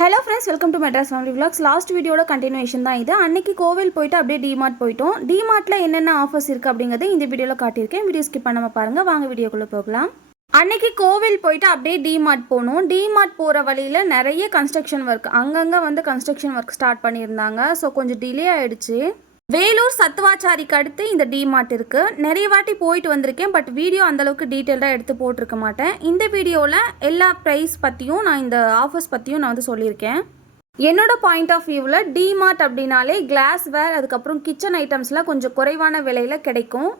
Hello friends, welcome to Madras family vlogs. Last வீடியோட continuation தான் இது. அன்னைக்கு கோவில் போயிட்டு அப்படியே டிமார்ட் போயிட்டோம். டிமார்ட்டில் என்னென்ன ஆஃபர்ஸ் இருக்குது அப்படிங்கிறது இந்த வீடியோவில் காட்டியிருக்கேன். வீடியோ ஸ்கிப் பண்ணாமல் பாருங்கள். வாங்க வீடியோக்குள்ளே போகலாம். அன்னைக்கு கோவில் போயிட்டு அப்படியே டிமார்ட் போகணும். டிமார்ட் போகிற வழியில் நிறைய கன்ஸ்ட்ரக்ஷன் ஒர்க், அங்கங்கே வந்து கன்ஸ்ட்ரக்ஷன் ஒர்க் ஸ்டார்ட் பண்ணியிருந்தாங்க. ஸோ கொஞ்சம் டிலே ஆகிடுச்சு. வேலூர் சத்துவாச்சாரிக்கு அடுத்து இந்த டிமார்ட் இருக்குது. நிறைய வாட்டி போயிட்டு வந்திருக்கேன், பட் வீடியோ அந்தளவுக்கு டீட்டெயில்டாக எடுத்து போட்டிருக்க மாட்டேன். இந்த வீடியோவில் எல்லா ப்ரைஸ் பற்றியும் நான் இந்த ஆஃபர்ஸ் பற்றியும் நான் வந்து சொல்லியிருக்கேன். என்னோட பாயிண்ட் ஆஃப் வியூவில் டிமார்ட் அப்படின்னாலே கிளாஸ்வேர், அதுக்கப்புறம் கிச்சன் ஐட்டம்ஸ்லாம் கொஞ்சம் குறைவான விலையில் கிடைக்கும்.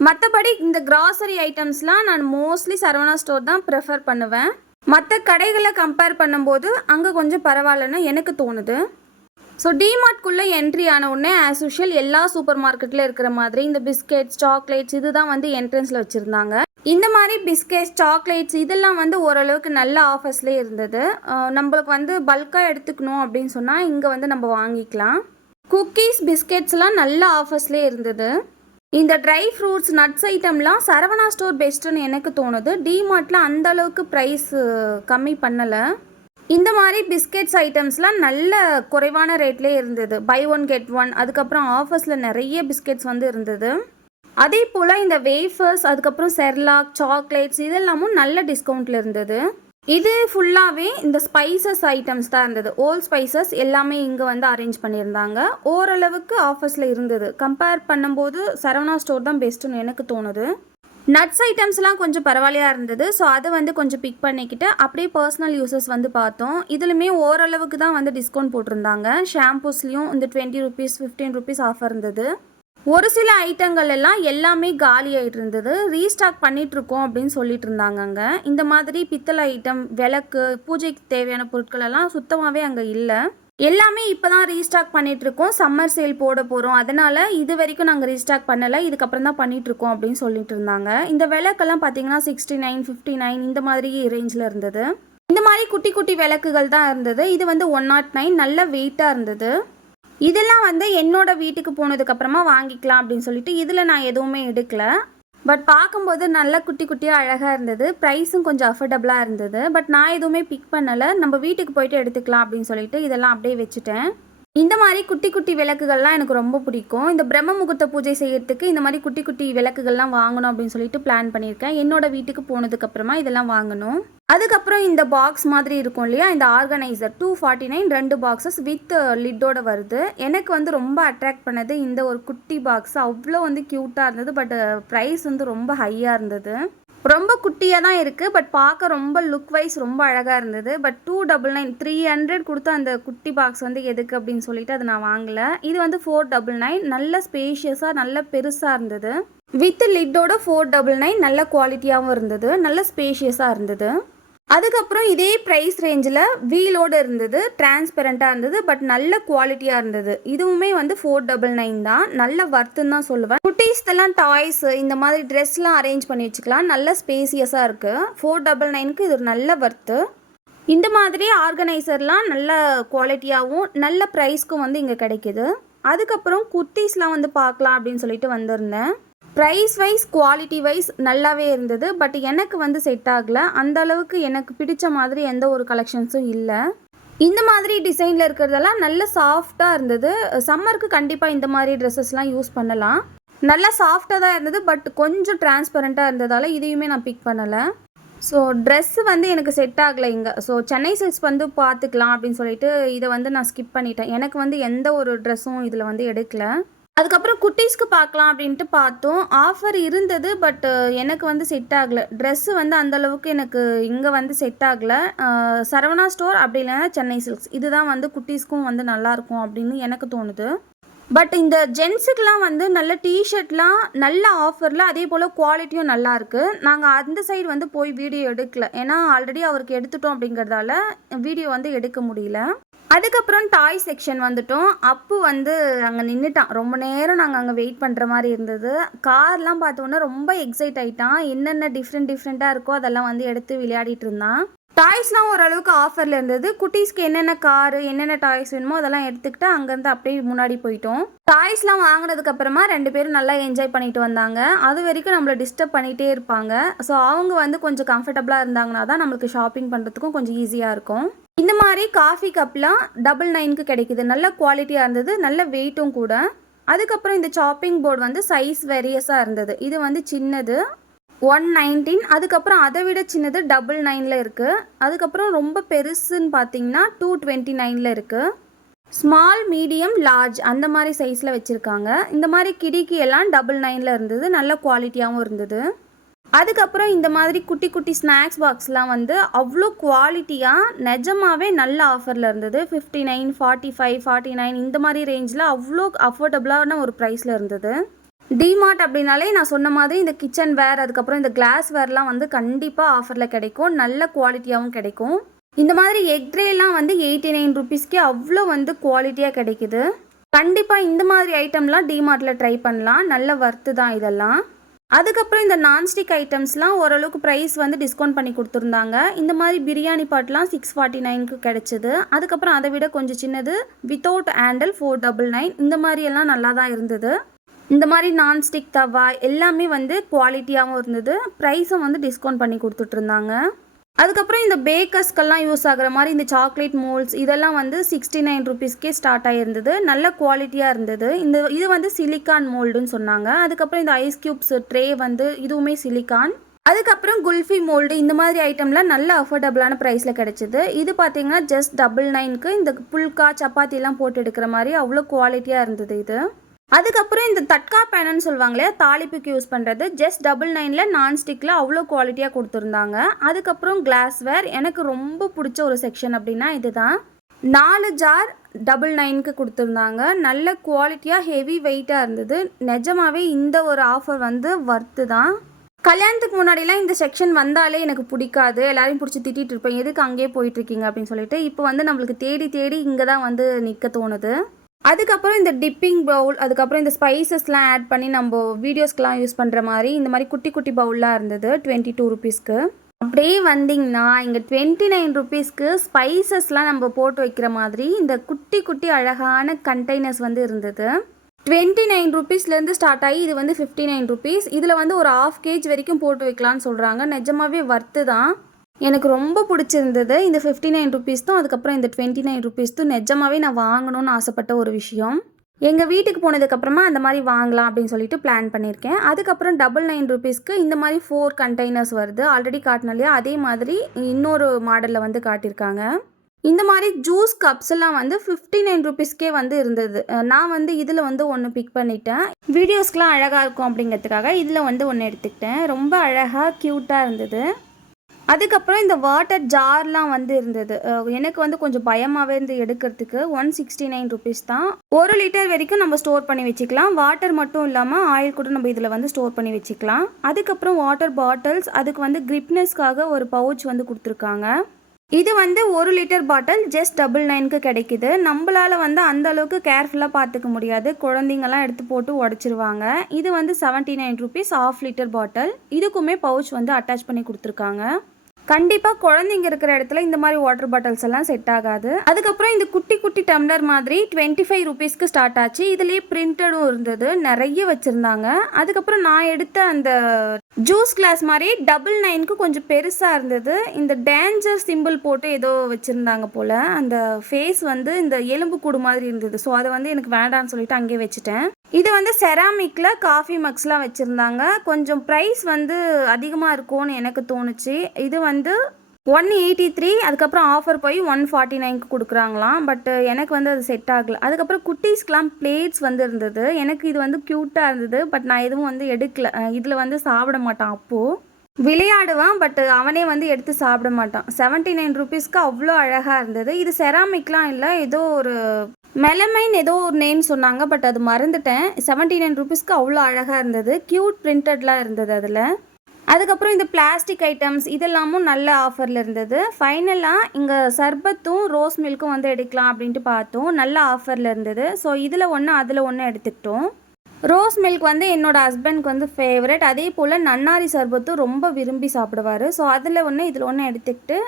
மற்றபடி இந்த கிராசரி ஐட்டம்ஸ்லாம் நான் மோஸ்ட்லி சரவணா ஸ்டோர் தான் ப்ரிஃபர் பண்ணுவேன். மற்ற கடைகளை கம்பேர் பண்ணும்போது அங்கே கொஞ்சம் பரவாயில்லன்னு எனக்கு தோணுது. ஸோ டிமார்ட்குள்ளே என்ட்ரி ஆன உடனே ஆஸ் யூஷுவல் எல்லா சூப்பர் மார்க்கெட்டில் இருக்கிற மாதிரி இந்த பிஸ்கெட்ஸ், சாக்லேட்ஸ் இதுதான் வந்து என்ட்ரன்ஸில் வச்சுருந்தாங்க. இந்த மாதிரி பிஸ்கெட்ஸ், சாக்லேட்ஸ் இதெல்லாம் வந்து ஓரளவுக்கு நல்ல ஆஃபர்ஸ்லேயே இருந்தது. நம்மளுக்கு வந்து பல்காக எடுத்துக்கணும் அப்படின்னு சொன்னால் இங்கே வந்து நம்ம வாங்கிக்கலாம். குக்கீஸ், பிஸ்கெட்ஸ்லாம் நல்ல ஆஃபர்ஸ்லேயே இருந்தது. இந்த ட்ரை ஃப்ரூட்ஸ், நட்ஸ் ஐட்டம்லாம் சரவணா ஸ்டோர் பெஸ்ட்டுன்னு எனக்கு தோணுது. டிமார்ட்டில் அந்த அளவுக்கு ப்ரைஸ் கம்மி பண்ணலை. இந்த மாதிரி பிஸ்கெட்ஸ் ஐட்டம்ஸ்லாம் நல்ல குறைவான ரேட்லேயே இருந்தது. பை ஒன் கெட் ஒன், அதுக்கப்புறம் ஆஃபர்ஸில் நிறைய பிஸ்கெட்ஸ் வந்து இருந்தது. அதே போல் இந்த வேஃபர்ஸ், அதுக்கப்புறம் செர்லாக், சாக்லேட்ஸ் இதெல்லாமும் நல்ல டிஸ்கவுண்ட்டில் இருந்தது. இது ஃபுல்லாகவே இந்த ஸ்பைசஸ் ஐட்டம்ஸ் தான் இருந்தது. ஓல் ஸ்பைசஸ் எல்லாமே இங்கே வந்து அரேஞ்ச் பண்ணியிருந்தாங்க. ஓரளவுக்கு ஆஃபர்ஸில் இருந்தது. கம்பேர் பண்ணும்போது சரவணா ஸ்டோர் தான் பெஸ்ட்டுன்னு எனக்கு தோணுது. நட்ஸ் ஐட்டம்ஸ்லாம் கொஞ்சம் பரவாயில்லையாக இருந்தது. ஸோ அதை வந்து கொஞ்சம் பிக் பண்ணிக்கிட்டு அப்படியே பர்சனல் யூசஸ் வந்து பார்த்தோம். இதுலையுமே ஓரளவுக்கு தான் வந்து டிஸ்கவுண்ட் போட்டிருந்தாங்க. ஷாம்பூஸ்லேயும் இந்த 20 ரூபீஸ் 15 ரூபீஸ் ஆஃபர் இருந்தது. ஒரு சில ஐட்டங்கள் எல்லாம் எல்லாமே காலி ஆகிட்டு இருந்தது. ரீஸ்டாக் பண்ணிகிட்ருக்கோம் அப்படின்னு சொல்லிட்டு இருந்தாங்க. அங்கே இந்த மாதிரி பித்தளை ஐட்டம், விளக்கு, பூஜைக்கு தேவையான பொருட்கள் எல்லாம் சுத்தமாகவே அங்கே இல்லை. எல்லாமே இப்போ தான் ரீஸ்டாக் பண்ணிகிட்ருக்கோம். சம்மர் சேல் போட போகிறோம், அதனால் இது வரைக்கும் நாங்கள் ரீஸ்டாக் பண்ணலை, இதுக்கப்புறம் தான் பண்ணிகிட்ருக்கோம் அப்படின்னு சொல்லிட்டு இருந்தாங்க. இந்த விளக்கெல்லாம் பார்த்தீங்கன்னா 69, 59 இந்த மாதிரி ரேஞ்சில் இருந்தது. இந்த மாதிரி குட்டி குட்டி விளக்குகள் தான் இருந்தது. இது வந்து 109 நல்ல வெயிட்டாக இருந்தது. இதெல்லாம் வந்து என்னோட வீட்டுக்கு போனதுக்கப்புறமா வாங்கிக்கலாம் அப்படின்னு சொல்லிட்டு இதில் நான் எதுவுமே எடுக்கலை. பட் பார்க்கும்போது நல்ல குட்டி குட்டியாக அழகாக இருந்தது. ப்ரைஸும் கொஞ்சம் அஃபோர்டபுளாக இருந்தது. பட் நான் எதுவுமே பிக் பண்ணலை. நம்ம வீட்டுக்கு போயிட்டு எடுத்துக்கலாம் அப்படின்னு சொல்லிட்டு இதெல்லாம் அப்படியே வச்சுட்டேன். இந்த மாதிரி குட்டி குட்டி விளக்குகள்லாம் எனக்கு ரொம்ப பிடிக்கும். இந்த பிரம்ம முகூர்த்த பூஜை செய்யறதுக்கு இந்த மாதிரி குட்டி குட்டி விளக்குகள்லாம் வாங்கணும் அப்படின்னு சொல்லிட்டு பிளான் பண்ணியிருக்கேன். என்னோட வீட்டுக்கு போனதுக்கப்புறமா இதெல்லாம் வாங்கணும். அதுக்கப்புறம் இந்த பாக்ஸ் மாதிரி இருக்கும் இல்லையா, இந்த ஆர்கனைசர் 249 2 பாக்ஸஸ் வித் லிட்டோட வருது. எனக்கு வந்து ரொம்ப அட்ராக்ட் பண்ணது இந்த ஒரு குட்டி பாக்ஸ். அவ்வளோ வந்து க்யூட்டாக இருந்தது. பட் ப்ரைஸ் வந்து ரொம்ப ஹையாக இருந்தது. ரொம்ப குட்டியாக தான் இருக்குது. பட் பார்க்க ரொம்ப லுக் வைஸ் ரொம்ப அழகாக இருந்தது. பட் 299 300 கொடுத்து அந்த குட்டி பாக்ஸ் வந்து எதுக்கு அப்படின்னு சொல்லிட்டு அதை நான் வாங்கலை. இது வந்து 499 நல்ல ஸ்பேஷியஸாக நல்ல பெருசாக இருந்தது. வித் லிட்டோட 499 நல்ல குவாலிட்டியாகவும் இருந்தது, நல்ல ஸ்பேஷியஸாக இருந்தது. அதுக்கப்புறம் இதே ப்ரைஸ் ரேஞ்சில் வீலோடு இருந்தது, டிரான்ஸ்பெரண்ட்டாக இருந்தது, பட் நல்ல குவாலிட்டியாக இருந்தது. இதுவுமே வந்து 499 தான், நல்ல வர்த்துன்னு தான் சொல்லுவேன். குட்டீஸ்தெல்லாம் டாய்ஸ் இந்த மாதிரி ட்ரெஸ்லாம் அரேஞ்ச் பண்ணி வச்சுக்கலாம். நல்ல ஸ்பேசியஸாக இருக்குது. 499க்கு இது ஒரு நல்ல வர்த்து. இந்த மாதிரி ஆர்கனைசர்லாம் நல்ல குவாலிட்டியாகவும் நல்ல ப்ரைஸ்க்கும் வந்து இங்கே கிடைக்கிது. அதுக்கப்புறம் குர்த்தீஸ்லாம் வந்து பார்க்கலாம் அப்படின்னு சொல்லிட்டு வந்திருந்தேன். ப்ரைஸ் வைஸ், குவாலிட்டி வைஸ் நல்லாவே இருந்தது. பட் எனக்கு வந்து செட் ஆகலை. அந்த அளவுக்கு எனக்கு பிடிச்ச மாதிரி எந்த ஒரு கலெக்ஷன்ஸும் இல்லை. இந்த மாதிரி டிசைனில் இருக்கிறதெல்லாம் நல்ல சாஃப்டாக இருந்தது. சம்மருக்கு கண்டிப்பாக இந்த மாதிரி ட்ரெஸ்ஸஸ்லாம் யூஸ் பண்ணலாம். நல்லா சாஃப்டாக தான் இருந்தது. பட் கொஞ்சம் டிரான்ஸ்பரண்ட்டாக இருந்ததால் இதையுமே நான் பிக் பண்ணலை. ஸோ ட்ரெஸ்ஸு வந்து எனக்கு செட் ஆகலை இங்கே. ஸோ சென்னை சில்க்ஸ் வந்து பார்த்துக்கலாம் அப்படின்னு சொல்லிட்டு இதை வந்து நான் ஸ்கிப் பண்ணிட்டேன். எனக்கு வந்து எந்த ஒரு ட்ரெஸ்ஸும் இதில் வந்து எடுக்கலை. அதுக்கப்புறம் குட்டீஸ்க்கு பார்க்கலாம் அப்படின்ட்டு பார்த்தோம். ஆஃபர் இருந்தது. பட் எனக்கு வந்து செட் ஆகலை. ட்ரெஸ்ஸு வந்து அந்தளவுக்கு எனக்கு இங்கே வந்து செட் ஆகலை. சரவணா ஸ்டோர் அப்படி இல்லைன்னா சென்னை சில்க்ஸ் இதுதான் வந்து குட்டீஸ்க்கும் வந்து நல்லாயிருக்கும் அப்படின்னு எனக்கு தோணுது. பட் இந்த ஜென்ஸுக்கெலாம் வந்து நல்ல டிஷர்ட்லாம் நல்ல ஆஃபரில், அதே போல் குவாலிட்டியும் நல்லாயிருக்கு. நாங்கள் அந்த சைடு வந்து போய் வீடியோ எடுக்கலை. ஏன்னா ஆல்ரெடி அவருக்கு எடுத்துட்டோம் அப்படிங்கிறதால வீடியோ வந்து எடுக்க முடியல. அதுக்கப்புறம் டாய் செக்ஷன் வந்துட்டோம். அப்பு வந்து அங்கே நின்றுட்டான். ரொம்ப நேரம் நாங்கள் அங்கே வெயிட் பண்ணுற மாதிரி இருந்தது. கார்லாம் பார்த்தோன்னா ரொம்ப எக்ஸைட் ஆகிட்டான். என்னென்ன டிஃப்ரெண்ட்டாக இருக்கோ அதெல்லாம் வந்து எடுத்து விளையாடிட்டு இருந்தான். டாய்ஸ்லாம் ஓரளவுக்கு ஆஃபரில் இருந்தது. குட்டீஸ்க்கு என்னென்ன காரு, என்னென்ன டாய்ஸ் வேணுமோ அதெல்லாம் எடுத்துக்கிட்டு அங்கேருந்து அப்படியே முன்னாடி போயிட்டோம். டாய்ஸ்லாம் வாங்கினதுக்கப்புறமா 2 பேரும் நல்லா என்ஜாய் பண்ணிட்டு வந்தாங்க. அது வரைக்கும் நம்மளை டிஸ்டர்ப் பண்ணிகிட்டே இருப்பாங்க. ஸோ அவங்க வந்து கொஞ்சம் கம்ஃபர்டபுளாக இருந்தாங்கன்னா தான் நம்மளுக்கு ஷாப்பிங் பண்ணுறதுக்கும் கொஞ்சம் ஈஸியாக இருக்கும். இந்த மாதிரி காஃபி கப்லாம் 999க்கு கிடைக்குது. நல்ல குவாலிட்டியாக இருந்தது, நல்ல வெயிட்டும் கூட. அதுக்கப்புறம் இந்த சாப்பிங் போர்டு வந்து சைஸ் வேரியஸாக இருந்தது. இது வந்து சின்னது 119, அதுக்கப்புறம் அதை விட சின்னது 99ல் இருக்குது. அதுக்கப்புறம் ரொம்ப பெருசுன்னு பார்த்தீங்கன்னா 229ல் இருக்குது. ஸ்மால், மீடியம், லார்ஜ் அந்த மாதிரி சைஸில் வச்சுருக்காங்க. இந்த மாதிரி கிடிக்கு எல்லாம் 99ல் இருந்தது, நல்ல குவாலிட்டியாகவும் இருந்தது. அதுக்கப்புறம் இந்த மாதிரி குட்டி குட்டி ஸ்நாக்ஸ் பாக்ஸ்லாம் வந்து அவ்வளோ குவாலிட்டியாக நிஜமாகவே நல்ல ஆஃபரில் இருந்தது. 59, 45, 49 இந்த மாதிரி ரேஞ்சில் அவ்வளோ அஃபோர்டபுளான ஒரு ப்ரைஸில் இருந்தது. டிமார்ட் அப்படின்னாலே நான் சொன்ன மாதிரி இந்த கிச்சன் வேர், அதுக்கப்புறம் இந்த கிளாஸ் வேர்லாம் வந்து கண்டிப்பாக ஆஃபரில் கிடைக்கும், நல்ல குவாலிட்டியாகவும் கிடைக்கும். இந்த மாதிரி எக் ட்ரேலாம் வந்து 89 ருபீஸ்க்கே அவ்வளோ வந்து குவாலிட்டியாக கிடைக்குது. கண்டிப்பாக இந்த மாதிரி ஐட்டம்லாம் டிமார்ட்டில் ட்ரை பண்ணலாம், நல்ல வர்த்து தான் இதெல்லாம். அதுக்கப்புறம் இந்த நான்ஸ்டிக் ஐட்டம்ஸ்லாம் ஓரளவுக்கு ப்ரைஸ் வந்து டிஸ்கவுண்ட் பண்ணி கொடுத்துருந்தாங்க. இந்த மாதிரி பிரியாணி பாட்லாம் 649க்கு கிடச்சிது. அதுக்கப்புறம் அதை விட கொஞ்சம் சின்னது வித்தவுட் ஹேண்டில் 499. இந்த மாதிரியெல்லாம் நல்லா தான் இருந்தது. இந்த மாதிரி நான்ஸ்டிக் தவா எல்லாமே வந்து குவாலிட்டியாகவும் இருந்தது, ப்ரைஸும் வந்து டிஸ்கவுண்ட் பண்ணி கொடுத்துட்ருந்தாங்க. அதுக்கப்புறம் இந்த பேக்கர்ஸ்க்கெல்லாம் யூஸ் ஆகிற மாதிரி இந்த சாக்லேட் மோல்ட்ஸ் இதெல்லாம் வந்து 69 ருபீஸ்க்கே ஸ்டார்ட் ஆகிருந்தது, நல்ல குவாலிட்டியாக இருந்தது. இது வந்து சிலிக்கான் மோல்டுன்னு சொன்னாங்க. அதுக்கப்புறம் இந்த ஐஸ் க்யூப்ஸ் ட்ரே வந்து இதுவுமே சிலிக்கான். அதுக்கப்புறம் குல்ஃபி மோல்டு இந்த மாதிரி ஐட்டம்லாம் நல்ல அஃபோர்டபுளான ப்ரைஸில் கிடச்சிது. இது பார்த்தீங்கன்னா ஜஸ்ட் 99க்கு இந்த புல்கா சப்பாத்திலாம் போட்டு எடுக்கிற மாதிரி அவ்வளோ குவாலிட்டியாக இருந்தது இது. அதுக்கப்புறம் இந்த தட்கா பேனன்னு சொல்லுவாங்களே, தாளிப்புக்கு யூஸ் பண்ணுறது, ஜஸ்ட் 99ல் நான்ஸ்டிக்கில் அவ்வளோ குவாலிட்டியாக கொடுத்துருந்தாங்க. அதுக்கப்புறம் கிளாஸ்வேர் எனக்கு ரொம்ப பிடிச்ச ஒரு செக்ஷன் அப்படின்னா இதுதான். 4 ஜார் 99க்கு கொடுத்துருந்தாங்க, நல்ல குவாலிட்டியாக ஹெவி வெயிட்டாக இருந்தது. நிஜமாகவே இந்த ஒரு ஆஃபர் வந்து வர்த்து தான். கல்யாணத்துக்கு முன்னாடிலாம் இந்த செக்ஷன் வந்தாலே எனக்கு பிடிக்காது, எல்லாரையும் பிடிச்சி திட்டிகிட்டு இருப்பேன், எதுக்கு அங்கேயே போயிட்டுருக்கீங்க அப்படின்னு சொல்லிட்டு. இப்போ வந்து நம்மளுக்கு தேடி தேடி இங்கே தான் வந்து நிற்க தோணுது. அதுக்கப்புறம் இந்த டிப்பிங் பவுல், அதுக்கப்புறம் இந்த ஸ்பைசஸ்லாம் ஆட் பண்ணி நம்ம வீடியோஸ்க்கெலாம் யூஸ் பண்ணுற மாதிரி இந்த மாதிரி குட்டி குட்டி பவுல்லாம் இருந்தது 22 ருபீஸ்க்கு. அப்படியே வந்திங்கன்னா இங்கே 29 ருபீஸ்க்கு ஸ்பைசஸ்லாம் நம்ம போட்டு வைக்கிற மாதிரி இந்த குட்டி குட்டி அழகான கண்டெய்னர்ஸ் வந்து இருந்தது. 29 ருபீஸ்லேருந்து ஸ்டார்ட் ஆகி இது வந்து 59 ருபீஸ். இதில் வந்து ஒரு 1/2 kg வரைக்கும் போட்டு வைக்கலான்னு சொல்கிறாங்க. நிஜமாகவே வர்த்து தான், எனக்கு ரொம்ப பிடிச்சிருந்தது. இந்த 59 ருபீஸ் தான், அதுக்கப்புறம் இந்த 29 ருபீஸ் தான் நிஜமாகவே நான் வாங்கணும்னு ஆசைப்பட்ட ஒரு விஷயம். எங்கள் வீட்டுக்கு போனதுக்கப்புறமா அந்த மாதிரி வாங்கலாம் அப்படின்னு சொல்லிட்டு பிளான் பண்ணியிருக்கேன். அதுக்கப்புறம் 99 ருபீஸ்க்கு இந்த மாதிரி 4 கண்டெய்னர்ஸ் வருது. ஆல்ரெடி காட்டின இல்லையா, அதே மாதிரி இன்னொரு மாடலில் வந்து காட்டியிருக்காங்க. இந்த மாதிரி ஜூஸ் கப்ஸ் எல்லாம் வந்து 59 ருபீஸ்க்கே வந்து இருந்தது. நான் வந்து இதில் வந்து ஒன்று பிக் பண்ணிட்டேன், வீடியோஸ்க்கெலாம் அழகாக இருக்கும் அப்படிங்கிறதுக்காக இதில் வந்து ஒன்று எடுத்துக்கிட்டேன். ரொம்ப அழகாக க்யூட்டாக இருந்தது. அதுக்கப்புறம் இந்த வாட்டர் ஜார்லாம் வந்து இருந்தது. எனக்கு வந்து கொஞ்சம் பயமாகவே இருந்து எடுக்கிறதுக்கு. 169 ருபீஸ் தான். 1 லிட்டர் வரைக்கும் நம்ம ஸ்டோர் பண்ணி வச்சுக்கலாம். வாட்டர் மட்டும் இல்லாமல் ஆயில் கூட நம்ம இதில் வந்து ஸ்டோர் பண்ணி வச்சுக்கலாம். அதுக்கப்புறம் வாட்டர் பாட்டில்ஸ், அதுக்கு வந்து கிரிப்னஸ்க்காக ஒரு பவுச் வந்து கொடுத்துருக்காங்க. இது வந்து 1 லிட்டர் பாட்டில் ஜஸ்ட் 99க்கு கிடைக்குது. நம்மளால் வந்து அந்த அளவுக்கு கேர்ஃபுல்லாக பார்த்துக்க முடியாது, குழந்தைங்கள்லாம் எடுத்து போட்டு உடச்சிருவாங்க. இது வந்து 79 ருபீஸ் 1/2 லிட்டர் பாட்டில். இதுக்குமே பவுச் வந்து அட்டாச் பண்ணி கொடுத்துருக்காங்க. கண்டிப்பாக குழந்தைங்க இருக்கிற இடத்துல இந்த மாதிரி வாட்டர் பாட்டில்ஸ் எல்லாம் செட் ஆகாது. அதுக்கப்புறம் இந்த குட்டி குட்டி டம்ளர் மாதிரி 25 ருபீஸ்க்கு ஸ்டார்ட் ஆச்சு. இதுலேயே பிரிண்டடும் இருந்தது, நிறைய வச்சுருந்தாங்க. அதுக்கப்புறம் நான் எடுத்த அந்த ஜூஸ் கிளாஸ் மாதிரி 99க்கு கொஞ்சம் பெருசாக இருந்தது. இந்த டேஞ்சர் சிம்பிள் போட்டு ஏதோ வச்சுருந்தாங்க போல். அந்த ஃபேஸ் வந்து இந்த எலும்பு கூடு மாதிரி இருந்தது. ஸோ அதை வந்து எனக்கு வேண்டான்னு சொல்லிட்டு அங்கேயே வச்சுட்டேன். இது வந்து செராமிக்கில் காஃபி மக்ஸ்லாம் வச்சுருந்தாங்க. கொஞ்சம் ப்ரைஸ் வந்து அதிகமாக இருக்கும்னு எனக்கு தோணுச்சு. இது வந்து 183, அதுக்கப்புறம் ஆஃபர் போய் 149க்கு கொடுக்குறாங்களாம். பட் எனக்கு வந்து அது செட் ஆகலை. அதுக்கப்புறம் குட்டீஸ்க்கெலாம் பிளேட்ஸ் வந்து இருந்தது. எனக்கு இது வந்து க்யூட்டாக இருந்தது, பட் நான் எதுவும் வந்து எடுக்கலை. இதில் வந்து சாப்பிட மாட்டான், அப்போது விளையாடுவான், பட் அவனே வந்து எடுத்து சாப்பிட மாட்டான். 79 ருபீஸ்க்கு அவ்வளோ அழகாக இருந்தது. இது செராமிக்லாம் இல்லை, ஏதோ ஒரு மெலமைன் ஏதோ ஒரு நேம் சொன்னாங்க, பட் அது மறந்துட்டேன். 79 ருபீஸ்க்கு அவ்வளோ அழகாக இருந்தது, க்யூட் பிரிண்டட்லாம் இருந்தது அதில். அதுக்கப்புறம் இந்த பிளாஸ்டிக் ஐட்டம்ஸ் இதெல்லாமும் நல்ல ஆஃபரில் இருந்தது. ஃபைனலாக இங்கே சர்பத்தும் ரோஸ் மில்க்கும் வந்து எடுக்கலாம் அப்படின்ட்டு பார்த்தோம், நல்ல ஆஃபரில் இருந்தது. ஸோ இதில் ஒன்று அதில் ஒன்று எடுத்துக்கிட்டோம். ரோஸ் மில்க் வந்து என்னோடய ஹஸ்பண்ட்க்கு வந்து ஃபேவரட். அதே போல் நன்னாரி சர்பத்தும் ரொம்ப விரும்பி சாப்பிடுவார். ஸோ அதில் ஒன்று இதில் ஒன்று எடுத்துக்கிட்டு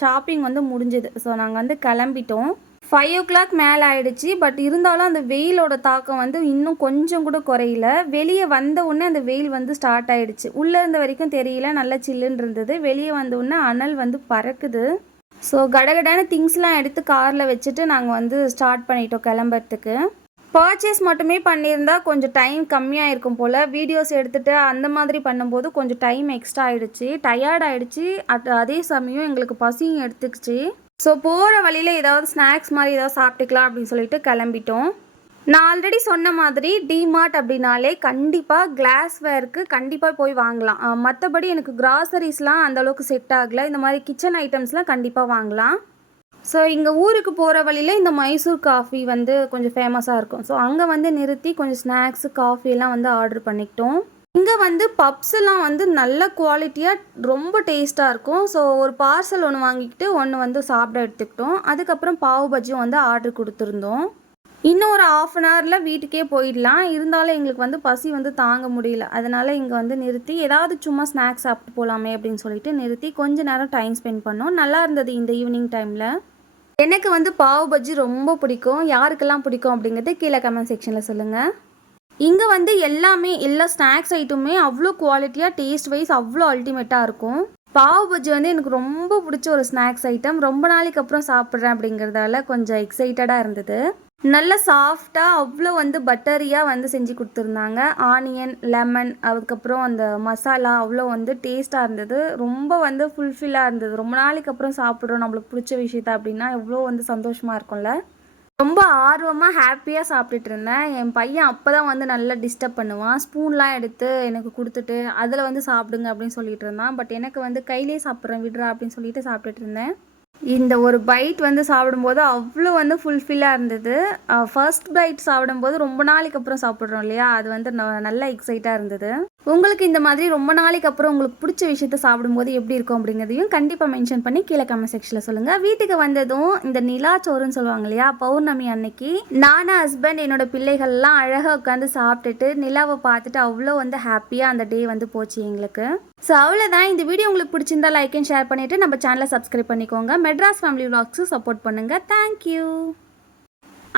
ஷாப்பிங் வந்து முடிஞ்சுது. ஸோ நாங்கள் வந்து கிளம்பிட்டோம். 5 o'clock மேலே ஆகிடுச்சு. பட் இருந்தாலும் அந்த வெயிலோட தாக்கம் வந்து இன்னும் கொஞ்சம் கூட குறையில. வெளியே வந்த உடனே அந்த வெயில் வந்து ஸ்டார்ட் ஆகிடுச்சு. உள்ளே இருந்த வரைக்கும் தெரியல, நல்லா சில்லுன்னு இருந்தது. வெளியே வந்த உடனே அனல் வந்து பறக்குது. ஸோ கடகடான திங்ஸ்லாம் எடுத்து காரில் வச்சுட்டு நாங்கள் வந்து ஸ்டார்ட் பண்ணிட்டோம் கிளம்புறதுக்கு. பர்ச்சேஸ் மட்டுமே பண்ணியிருந்தா கொஞ்சம் டைம் கம்மியாக இருக்கும் போல். வீடியோஸ் எடுத்துகிட்டு அந்த மாதிரி பண்ணும்போது கொஞ்சம் டைம் எக்ஸ்ட்ரா ஆகிடுச்சு, டயர்ட் ஆகிடுச்சு. அதே சமயம் எங்களுக்கு பசியும் எடுத்துக்கிச்சு. ஸோ போகிற வழியில் ஏதாவது ஸ்நாக்ஸ் மாதிரி ஏதாவது சாப்பிட்டுக்கலாம் அப்படின்னு சொல்லிட்டு கிளம்பிட்டோம். நான் ஆல்ரெடி சொன்ன மாதிரி டிமார்ட் அப்படின்னாலே கண்டிப்பாக கிளாஸ்வேருக்கு கண்டிப்பாக போய் வாங்கலாம். மற்றபடி எனக்கு கிராசரிஸ்லாம் அந்தளவுக்கு செட் ஆகலை. இந்த மாதிரி கிச்சன் ஐட்டம்ஸ்லாம் கண்டிப்பாக வாங்கலாம். ஸோ இங்கே ஊருக்கு போகிற வழியில் இந்த மைசூர் காஃபி வந்து கொஞ்சம் ஃபேமஸாக இருக்கும். ஸோ அங்கே வந்து நிறுத்தி கொஞ்சம் ஸ்நாக்ஸு காஃபியெல்லாம் வந்து ஆர்டர் பண்ணிக்கிட்டோம். இங்கே வந்து பப்ஸ்லாம் வந்து நல்ல குவாலிட்டியாக ரொம்ப டேஸ்ட்டாக இருக்கும். ஸோ ஒரு பார்சல் ஒன்று வாங்கிக்கிட்டு ஒன்று வந்து சாப்பிட எடுத்துக்கிட்டோம். அதுக்கப்புறம் பாவு பஜ்ஜியும் வந்து ஆர்டர் கொடுத்துருந்தோம். இன்னும் ஒரு 1/2 அன் ஹவரில் வீட்டுக்கே போயிடலாம். இருந்தாலும் எங்களுக்கு வந்து பசி வந்து தாங்க முடியல. அதனால் இங்கே வந்து நிறுத்தி ஏதாவது சும்மா ஸ்நாக்ஸ் சாப்பிட்டு போகலாமே அப்படின்னு சொல்லிட்டு நிறுத்தி கொஞ்ச நேரம் டைம் ஸ்பெண்ட் பண்ணோம். நல்லா இருந்தது இந்த ஈவினிங் டைமில். எனக்கு வந்து பாவு பஜ்ஜி ரொம்ப பிடிக்கும். யாருக்கெல்லாம் பிடிக்கும் அப்படிங்கிறது கீழே கமெண்ட் செக்ஷனில் சொல்லுங்கள். இங்கே வந்து எல்லா ஸ்நாக்ஸ் ஐட்டமுமே அவ்வளோ குவாலிட்டியாக டேஸ்ட் வைஸ் அவ்வளோ அல்டிமேட்டாக இருக்கும். பாவு பஜ்ஜி வந்து எனக்கு ரொம்ப பிடிச்ச ஒரு ஸ்நாக்ஸ் ஐட்டம். ரொம்ப நாளைக்கு அப்புறம் சாப்பிட்றேன் அப்படிங்கிறதால கொஞ்சம் எக்ஸைட்டடாக இருந்தது. நல்ல சாஃப்டாக அவ்வளோ வந்து பட்டரியாக வந்து செஞ்சு கொடுத்துருந்தாங்க. ஆனியன், லெமன், அதுக்கப்புறம் அந்த மசாலா அவ்வளோ வந்து டேஸ்ட்டாக இருந்தது. ரொம்ப வந்து ஃபுல்ஃபில்லாக இருந்தது. ரொம்ப நாளைக்கு அப்புறம் சாப்பிட்றோம் நம்மளுக்கு பிடிச்ச விஷயத்த அப்படின்னா எவ்வளோ வந்து சந்தோஷமாக இருக்கும்ல. ரொம்ப ஆர்வமாக ஹாப்பியாக சாப்பிட்டுட்டு இருந்தேன். என் பையன் அப்போ தான் வந்து நல்லா டிஸ்டர்ப் பண்ணுவான். ஸ்பூன்லாம் எடுத்து எனக்கு கொடுத்துட்டு அதில் வந்து சாப்பிடுங்க அப்படின்னு சொல்லிட்டு இருந்தான். பட் எனக்கு வந்து கையிலே சாப்பிட்றேன் விடுறா அப்படின்னு சொல்லிட்டு சாப்பிட்டுட்டு இருந்தேன். இந்த ஒரு பைட் வந்து சாப்பிடும்போது அவ்வளோ வந்து ஃபுல்ஃபில்லாக இருந்தது. ஃபர்ஸ்ட் பைட் சாப்பிடும்போது ரொம்ப நாளைக்கு அப்புறம் சாப்பிட்றோம் இல்லையா, அது வந்து நல்லா எக்ஸைட்டாக இருந்தது. உங்களுக்கு இந்த மாதிரி ரொம்ப நாளைக்கு அப்புறம் உங்களுக்கு பிடிச்ச விஷயத்த சாப்பிடும்போது எப்படி இருக்கும் அப்படிங்கிறதையும் கண்டிப்பாக மென்ஷன் பண்ணி கீழே கமெண்ட் செக்ஷனில் சொல்லுங்கள். வீட்டுக்கு வந்ததும் இந்த நிலாச்சோறுன்னு சொல்லுவாங்க இல்லையா, பௌர்ணமி அன்னைக்கு நானும் ஹஸ்பண்ட் என்னோட பிள்ளைகள்லாம் அழகாக உட்காந்து சாப்பிட்டுட்டு நிலாவை பார்த்துட்டு அவ்வளோ வந்து ஹாப்பியாக அந்த டே வந்து போச்சு எங்களுக்கு. ஸோ அவ்வளோதான். இந்த வீடியோ உங்களுக்கு பிடிச்சிருந்தா லைக் அண்ட் ஷேர் பண்ணிவிட்டு நம்ம சேனலை சப்ஸ்கிரைப் பண்ணிக்கோங்க. மெட்ராஸ் ஃபேமிலி விலாக்ஸு சப்போர்ட் பண்ணுங்கள். தேங்க்யூ.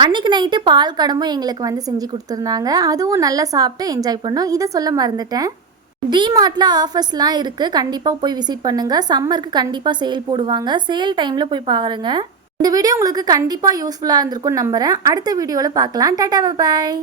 அன்றைக்கி நைட்டு பால் கடமும் எங்களுக்கு வந்து செஞ்சு கொடுத்துருந்தாங்க. அதுவும் நல்லா சாப்பிட்டு என்ஜாய் பண்ணோம். இதை சொல்ல மறந்துட்டேன். டிமார்ட்டில் ஆஃபர்ஸ்லாம் இருக்குது. கண்டிப்பாக போய் விசிட் பண்ணுங்கள். சம்மருக்கு கண்டிப்பாக சேல் போடுவாங்க. சேல் டைமில் போய் பாருங்கள். இந்த வீடியோ உங்களுக்கு கண்டிப்பாக யூஸ்ஃபுல்லாக இருந்திருக்கும்னு நம்புகிறேன். அடுத்த வீடியோவில் பார்க்கலாம். Tata, bye bye.